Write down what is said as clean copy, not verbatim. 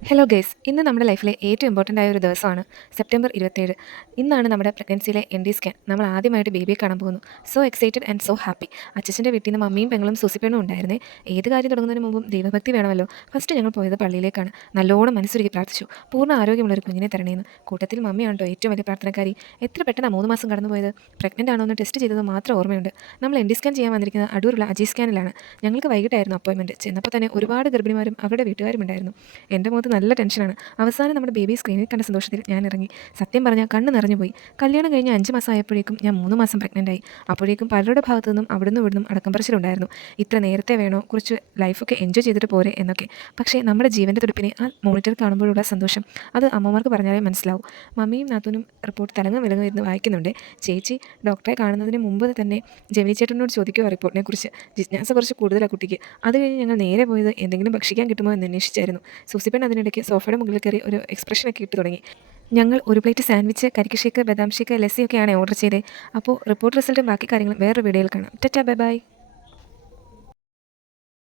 Hello guys, ഇന്ന് നമ്മുടെ ലൈഫിലെ ഏറ്റവും ഇമ്പോർട്ടൻ്റ് ആയ ഒരു ദിവസമാണ് സെപ്റ്റംബർ 27. ഇന്നാണ് നമ്മുടെ പ്രഗ്നൻസിയിലെ ND സ്കാൻ. നമ്മൾ ആദ്യമായിട്ട് ബേബിയെ കാണാൻ പോകുന്നു. So excited and so happy. അച്ഛൻ്റെ വീട്ടിൽ നിന്ന് മമ്മിയും പെങ്ങളും സൂസിപ്പെണ്ണും ഉണ്ടായിരുന്നേ. ഏത് കാര്യം തുടങ്ങുന്നതിന് മുമ്പും ദൈവഭക്തി വേണമല്ലോ. ഫസ്റ്റ് ഞങ്ങൾ പോയത് പള്ളിയിലേക്കാണ്. നല്ലോണം മനസ്സൊരുക്കി പ്രാർത്ഥിച്ചു, പൂർണ്ണ ആരോഗ്യമുള്ളൊരു കുഞ്ഞിനെ തരണേന്ന്. കൂട്ടത്തിൽ മമ്മിയാണ് കേട്ടോ ഏറ്റവും വലിയ പ്രാർത്ഥനക്കാരി. എത്ര പെട്ടെന്ന് 3 മാസം കടന്നു പോയത്. പ്രഗ്നൻ്റ് ആണോ എന്ന് ടെസ്റ്റ് ചെയ്തത് മാത്രം ഓർമ്മയുണ്ട്. നമ്മൾ ND സ്കാൻ ചെയ്യാൻ വന്നിരിക്കുന്നത് അടൂരുള്ള അജി സ്കാനിലാണ്. ഞങ്ങൾക്ക് വൈകിട്ടായിരുന്നു അപ്പോയിൻമെൻറ്റ്. ചെന്നപ്പോൾ തന്നെ ഒരുപാട് ഗർഭിണിമാരും അവരുടെ വീട്ടുകാരും ഉണ്ടായിരുന്നു. എൻ്റെ മുഖത്ത് നല്ല ടെൻഷനാണ്. അവസാനം നമ്മുടെ ബേബി സ്ക്രീനിൽ കണ്ട സന്തോഷത്തിൽ ഞാൻ ഇറങ്ങി. സത്യം പറഞ്ഞാൽ കണ്ണ് നിറഞ്ഞു പോയി. കല്യാണം കഴിഞ്ഞ് 5 മാസം ആയപ്പോഴേക്കും ഞാൻ 3 മാസം പ്രഗ്നൻ്റായി. അപ്പോഴേക്കും പലരുടെ ഭാഗത്തു നിന്നും അവിടുന്ന് ഇവിടുന്നും അടക്കം പറച്ചിലുണ്ടായിരുന്നു. ഇത്ര നേരത്തെ വേണോ, കുറച്ച് ലൈഫൊക്കെ എൻജോയ് ചെയ്തിട്ട് പോരെ എന്നൊക്കെ. പക്ഷേ നമ്മുടെ ജീവൻ്റെ തുടിപ്പിനെ ആ മോണിറ്റർ കാണുമ്പോഴുള്ള സന്തോഷം അത് അമ്മമാർക്ക് പറഞ്ഞാലേ മനസ്സിലാവും. മമ്മിയും നാത്തൂനും റിപ്പോർട്ട് തലങ്ങും വിലങ്ങും ഇരുന്ന് വായിക്കുന്നുണ്ട്. ചേച്ചി ഡോക്ടറെ കാണുന്നതിന് മുമ്പ് തന്നെ ജെമിനി ചേട്ടനോട് ചോദിക്കുമോ റിപ്പോർട്ടിനെ കുറിച്ച്. ജിജ്ഞാസ കുറച്ച് കൂടുതലാണ് കുട്ടിക്ക്. അത് കഴിഞ്ഞ് ഞങ്ങൾ നേരെ പോയത് എന്തെങ്കിലും ഭക്ഷിക്കാൻ കിട്ടുമോ എന്ന് അന്വേഷിച്ചായിരുന്നു. സൂസിപ്പൻ അതിനിടയ്ക്ക് സോഫയുടെ മുകളിൽ കയറി ഒരു എക്സ്പ്രഷനൊക്കെ ഇട്ട് തുടങ്ങി. ഞങ്ങൾ ഒരു പ്ലേറ്റ് സാൻഡ്വിച്ച്, കരിക്ക് ഷേക്ക്, ബദാം ഷേക്ക്, ലസ്സിയൊക്കെയാണ് ഓർഡർ ചെയ്തത്. അപ്പോൾ റിപ്പോർട്ട് റിസൾട്ടും ബാക്കി കാര്യങ്ങളും വേറൊരു വീഡിയോയിൽ കാണാം. Tata, bye bye.